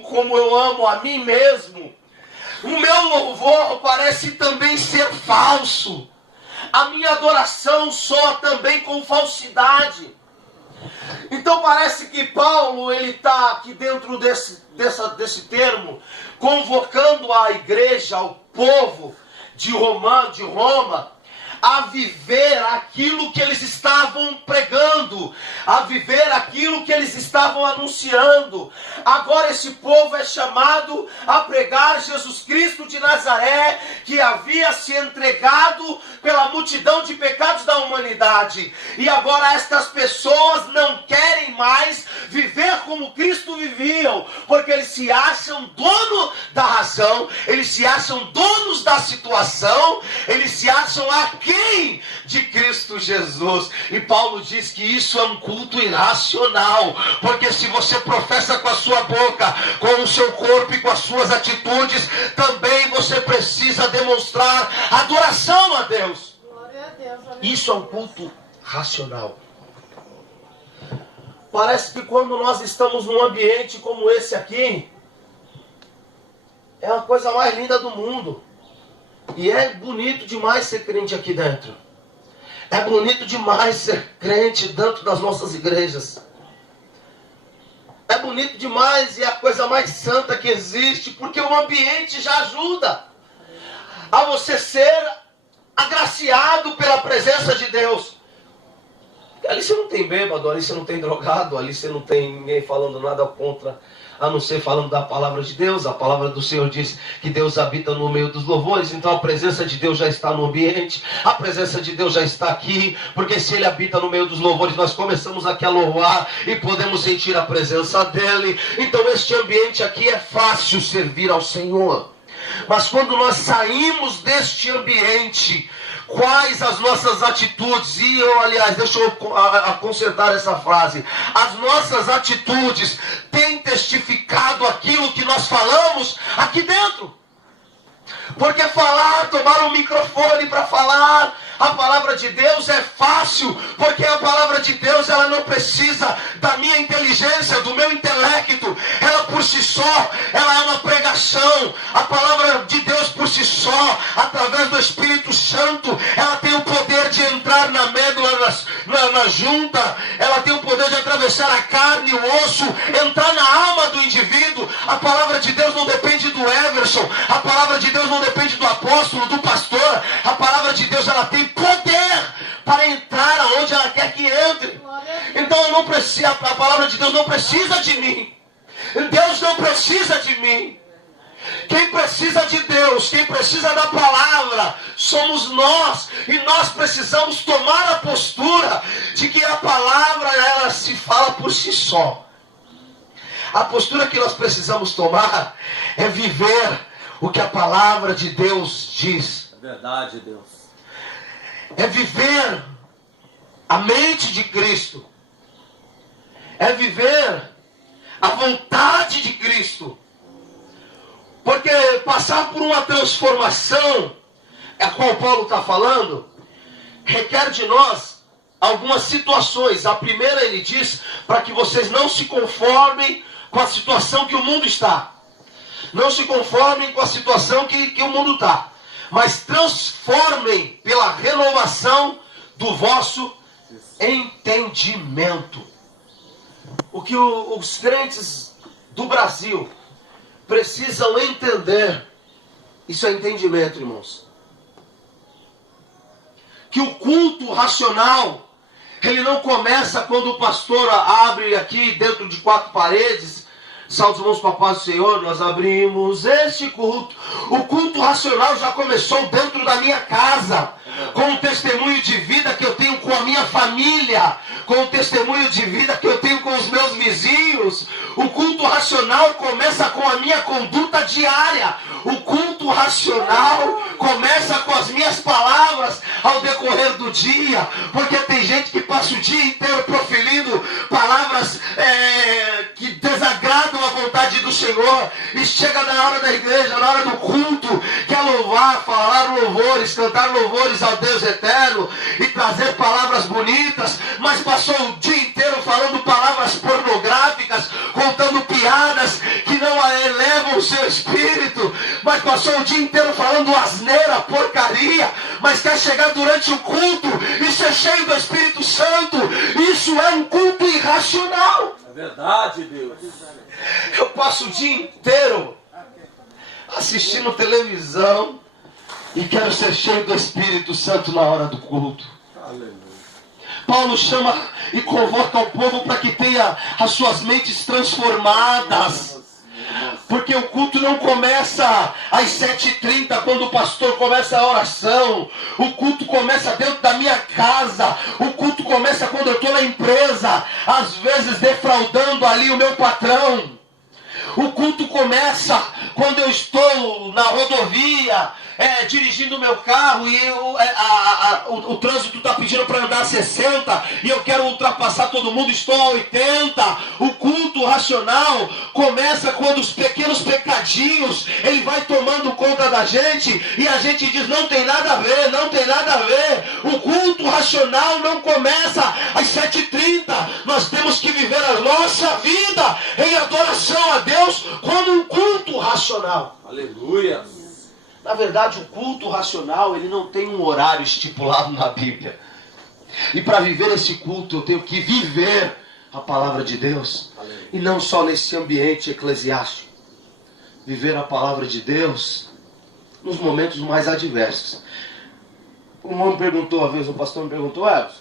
como eu amo a mim mesmo, o meu louvor parece também ser falso. A minha adoração soa também com falsidade. Então parece que Paulo, ele está aqui dentro desse termo, convocando a igreja, o povo de Roma, a viver aquilo que eles estavam pregando, a viver aquilo que eles estavam anunciando. Agora esse povo é chamado a pregar Jesus Cristo de Nazaré, que havia se entregado pela multidão de pecados da humanidade. E agora estas pessoas não querem mais viver como Cristo viviam, porque eles se acham dono da razão, eles se acham donos da situação, eles se acham aquém de Cristo Jesus. E Paulo diz que isso é um culto irracional, porque se você professa com a sua boca, com o seu corpo e com as suas atitudes, também você precisa demonstrar adoração a Deus. Glória a Deus. Isso é um culto racional. Parece que quando nós estamos num ambiente como esse aqui, é a coisa mais linda do mundo. E é bonito demais ser crente aqui dentro. É bonito demais ser crente dentro das nossas igrejas. É bonito demais e é a coisa mais santa que existe, porque o ambiente já ajuda a você ser agraciado pela presença de Deus. Ali você não tem bêbado, ali você não tem drogado, ali você não tem ninguém falando nada contra, a não ser falando da palavra de Deus. A palavra do Senhor diz que Deus habita no meio dos louvores, então a presença de Deus já está no ambiente, a presença de Deus já está aqui, porque se Ele habita no meio dos louvores, nós começamos aqui a louvar e podemos sentir a presença dEle. Então este ambiente aqui é fácil servir ao Senhor. Mas quando nós saímos deste ambiente, quais as nossas atitudes? E eu, aliás, deixa eu consertar essa frase. As nossas atitudes têm testificado aquilo que nós falamos aqui dentro. Porque falar, tomar um microfone para falar a palavra de Deus é fácil, porque a palavra de Deus, ela não precisa da minha inteligência, do meu intelecto. Ela por si só, ela é uma pregação. A palavra de Deus por si só, através do Espírito Santo, ela tem o poder de entrar na médula, na junta. Ela tem o poder de atravessar a carne, o osso, entrar na alma do indivíduo. A palavra de Deus não depende do Everson. A palavra de Deus não depende do apóstolo, do pastor. A palavra de Deus, ela tem poder para entrar aonde ela quer que entre. Então eu não preciso, a palavra de Deus não precisa de mim. Deus não precisa de mim. Quem precisa de Deus, quem precisa da palavra, somos nós. E nós precisamos tomar a postura de que a palavra, ela se fala por si só. A postura que nós precisamos tomar é viver o que a palavra de Deus diz. É verdade, Deus. É viver a mente de Cristo. É viver a vontade de Cristo. Porque passar por uma transformação, a qual Paulo está falando, requer de nós algumas situações. A primeira, ele diz, para que vocês não se conformem com a situação que o mundo está. Não se conformem com a situação que o mundo está. Mas transformem pela renovação do vosso entendimento. O que os crentes do Brasil precisam entender, isso é entendimento, irmãos. Que o culto racional, ele não começa quando o pastor abre aqui dentro de 4 paredes. Salve os irmãos, papai do Senhor, nós abrimos este culto. O culto racional já começou dentro da minha casa, com o testemunho de vida que eu tenho com a minha família, com o testemunho de vida que eu tenho com os meus vizinhos. O culto racional começa com a minha conduta diária. O culto racional começa com as minhas palavras ao decorrer do dia, porque tem gente que passa o dia inteiro proferindo palavras que desagradam a vontade do Senhor, e chega na hora da igreja, na hora do culto, quer louvar, falar louvores, cantar louvores ao Deus eterno e trazer palavras bonitas, mas passou o dia inteiro falando palavras pornográficas, contando piadas que não eleva o seu espírito, mas passou o dia inteiro falando asneira, porcaria, mas quer chegar durante o culto e ser cheio do Espírito Santo. Isso é um culto irracional. É verdade, Deus. Eu passo o dia inteiro assistindo televisão e quero ser cheio do Espírito Santo na hora do culto. Aleluia. Paulo chama e convoca o povo para que tenha as suas mentes transformadas. Porque o culto não começa às 7h30, quando o pastor começa a oração. O culto começa dentro da minha casa. O culto começa quando eu estou na empresa, às vezes defraudando ali o meu patrão. O culto começa quando eu estou na rodovia, dirigindo o meu carro e o trânsito está pedindo para andar a 60 e eu quero ultrapassar todo mundo, estou a 80. O culto racional começa quando os pequenos pecadinhos, ele vai tomando conta da gente e a gente diz, não tem nada a ver, não tem nada a ver. O culto racional não começa às 7h30. Nós temos que viver a nossa vida em adoração a Deus como um culto racional. Aleluia. Na verdade, o culto racional, ele não tem um horário estipulado na Bíblia. E para viver esse culto, eu tenho que viver a palavra de Deus. Aleluia. E não só nesse ambiente eclesiástico. Viver a palavra de Deus nos momentos mais adversos. Um homem perguntou, uma vez um pastor me perguntou, Elson,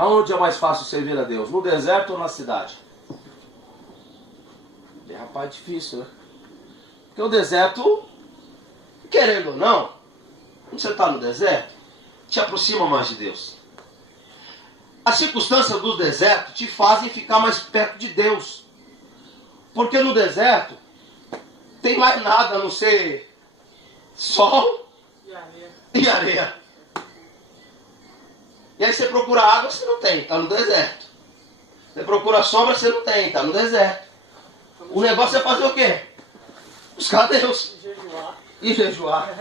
Aonde é mais fácil servir a Deus? No deserto ou na cidade? Rapaz, difícil, né? Porque o deserto, querendo ou não, quando você está no deserto, te aproxima mais de Deus. As circunstâncias do deserto te fazem ficar mais perto de Deus. Porque no deserto tem mais nada a não ser sol e areia. E aí você procura água, você não tem, está no deserto. Você procura sombra, você não tem, está no deserto. O negócio é fazer o quê? Buscar Deus. E jejuar.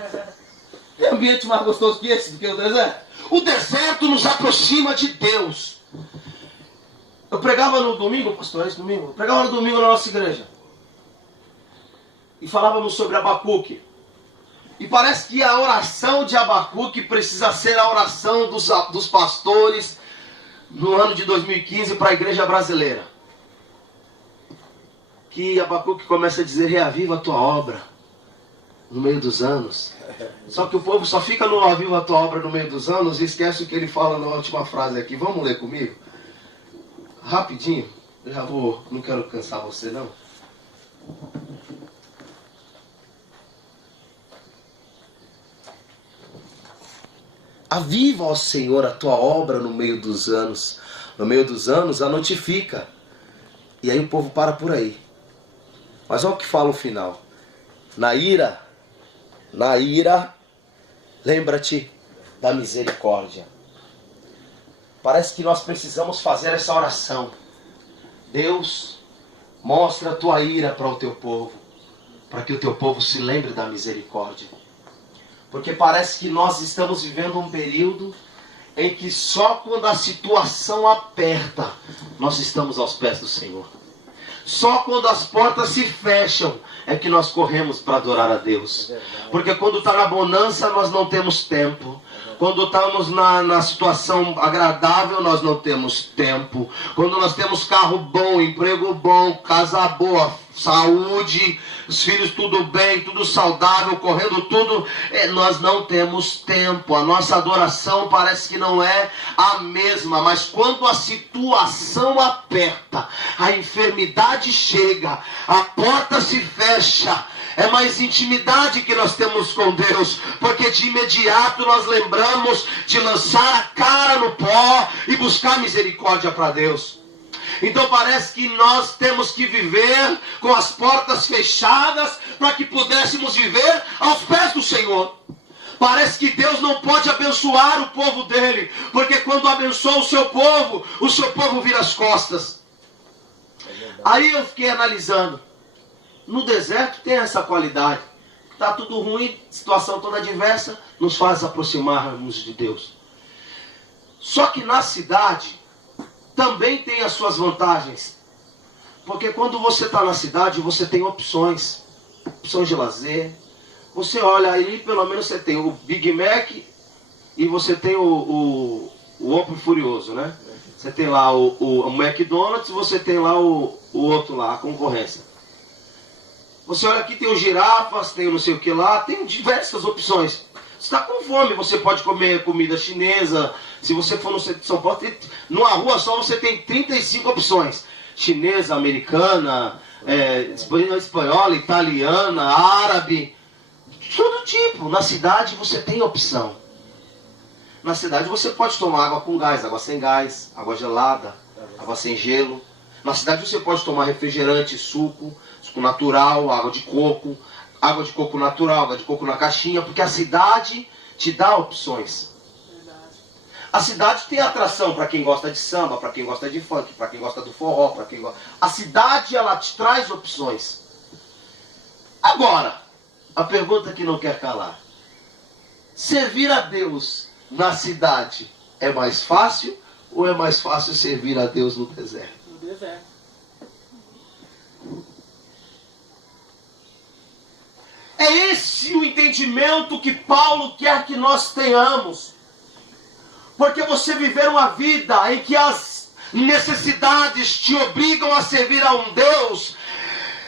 Tem ambiente mais gostoso que esse, do que o deserto? O deserto nos aproxima de Deus. Eu pregava no domingo, pastor, esse domingo? Eu pregava no domingo na nossa igreja. E falávamos sobre Abacuque. E parece que a oração de Abacuque precisa ser a oração dos pastores no ano de 2015 para a igreja brasileira. Que Abacuque começa a dizer, reaviva a tua obra no meio dos anos. Só que o povo só fica no aviva a tua obra no meio dos anos e esquece o que ele fala na última frase aqui. Vamos ler comigo? Rapidinho. Eu já vou, não quero cansar você não. Aviva, ó Senhor, a tua obra no meio dos anos. No meio dos anos a notifica. E aí o povo para por aí. Mas olha o que fala o final. Na ira, lembra-te da misericórdia. Parece que nós precisamos fazer essa oração. Deus, mostra a tua ira para o teu povo, para que o teu povo se lembre da misericórdia. Porque parece que nós estamos vivendo um período em que só quando a situação aperta, nós estamos aos pés do Senhor. Só quando as portas se fecham é que nós corremos para adorar a Deus. Porque quando está na bonança nós não temos tempo. Quando estamos na situação agradável nós não temos tempo. Quando nós temos carro bom, emprego bom, casa boa, saúde, os filhos tudo bem, tudo saudável, correndo tudo, nós não temos tempo. A nossa adoração parece que não é a mesma. Mas quando a situação aperta, a enfermidade chega, a porta se fecha, é mais intimidade que nós temos com Deus, porque de imediato nós lembramos de lançar a cara no pó e buscar misericórdia para Deus. Então parece que nós temos que viver com as portas fechadas para que pudéssemos viver aos pés do Senhor. Parece que Deus não pode abençoar o povo dele, porque quando abençoa o seu povo vira as costas. Aí eu fiquei analisando. No deserto tem essa qualidade. Está tudo ruim, situação toda adversa, nos faz aproximarmos de Deus. Só que na cidade também tem as suas vantagens. Porque quando você está na cidade, você tem opções. Opções de lazer. Você olha aí, pelo menos você tem o Big Mac e você tem o Opro Furioso, né? Você tem lá o McDonald's, você tem lá o outro lá, a concorrência. Você olha aqui, tem os girafas, tem o não sei o que lá, tem diversas opções. Você está com fome, você pode comer comida chinesa. Se você for no centro de São Paulo, numa rua só você tem 35 opções. Chinesa, americana, espanhola, italiana, árabe. Todo tipo. Na cidade você tem opção. Na cidade você pode tomar água com gás, água sem gás, água gelada, água sem gelo. Na cidade você pode tomar refrigerante, suco natural, água de coco natural, água de coco na caixinha, porque a cidade te dá opções. A cidade tem atração para quem gosta de samba, para quem gosta de funk, para quem gosta do forró, para quem gosta... A cidade, ela te traz opções. Agora, a pergunta que não quer calar. Servir a Deus na cidade é mais fácil ou é mais fácil servir a Deus no deserto? No deserto. É esse o entendimento que Paulo quer que nós tenhamos. Porque você viver uma vida em que as necessidades te obrigam a servir a um Deus,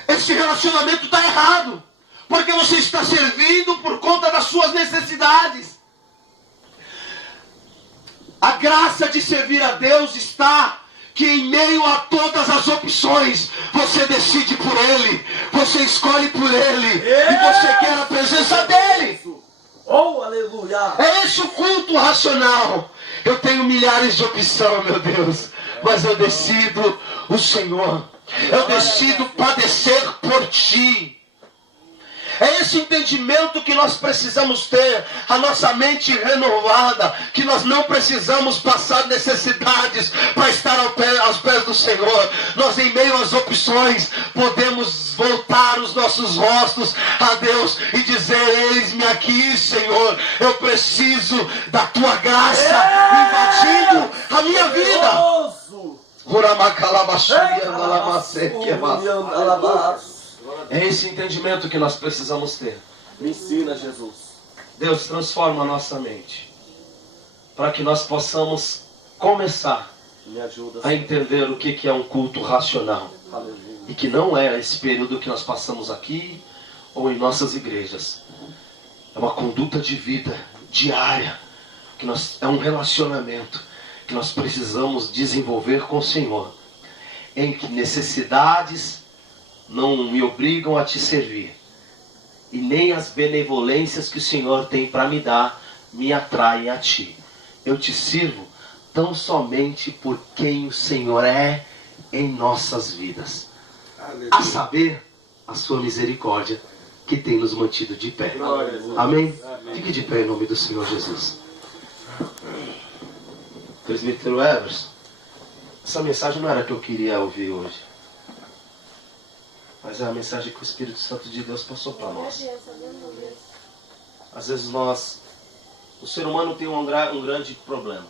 esse relacionamento está errado. Porque você está servindo por conta das suas necessidades. A graça de servir a Deus está que em meio a todas as opções, você decide por Ele, você escolhe por Ele, e você quer a presença dEle. Oh, aleluia! É esse o culto racional. Eu tenho milhares de opções, meu Deus, mas eu decido o Senhor. Eu decido padecer por Ti. É esse entendimento que nós precisamos ter, a nossa mente renovada, que nós não precisamos passar necessidades para estar aos pés do Senhor. Nós, em meio às opções, podemos voltar os nossos rostos a Deus e dizer: eis-me aqui, Senhor, eu preciso da Tua graça invadindo a minha vida. É esse entendimento que nós precisamos ter. Me ensina, Jesus. Deus, transforma a nossa mente, para que nós possamos começar Me ajuda, a entender o que é um culto racional. Aleluia. E que não é esse período que nós passamos aqui ou em nossas igrejas. É uma conduta de vida diária, é um relacionamento que nós precisamos desenvolver com o Senhor, em que necessidades não me obrigam a te servir, e nem as benevolências que o Senhor tem para me dar me atraem a ti. Eu te sirvo tão somente por quem o Senhor é em nossas vidas. Aleluia. A saber, a sua misericórdia que tem nos mantido de pé. Amém? Amém? Fique de pé em nome do Senhor Jesus. Presbítero Everson, essa mensagem não era a que eu queria ouvir hoje, mas é a mensagem que o Espírito Santo de Deus passou para nós. Às vezes o ser humano tem um grande problema.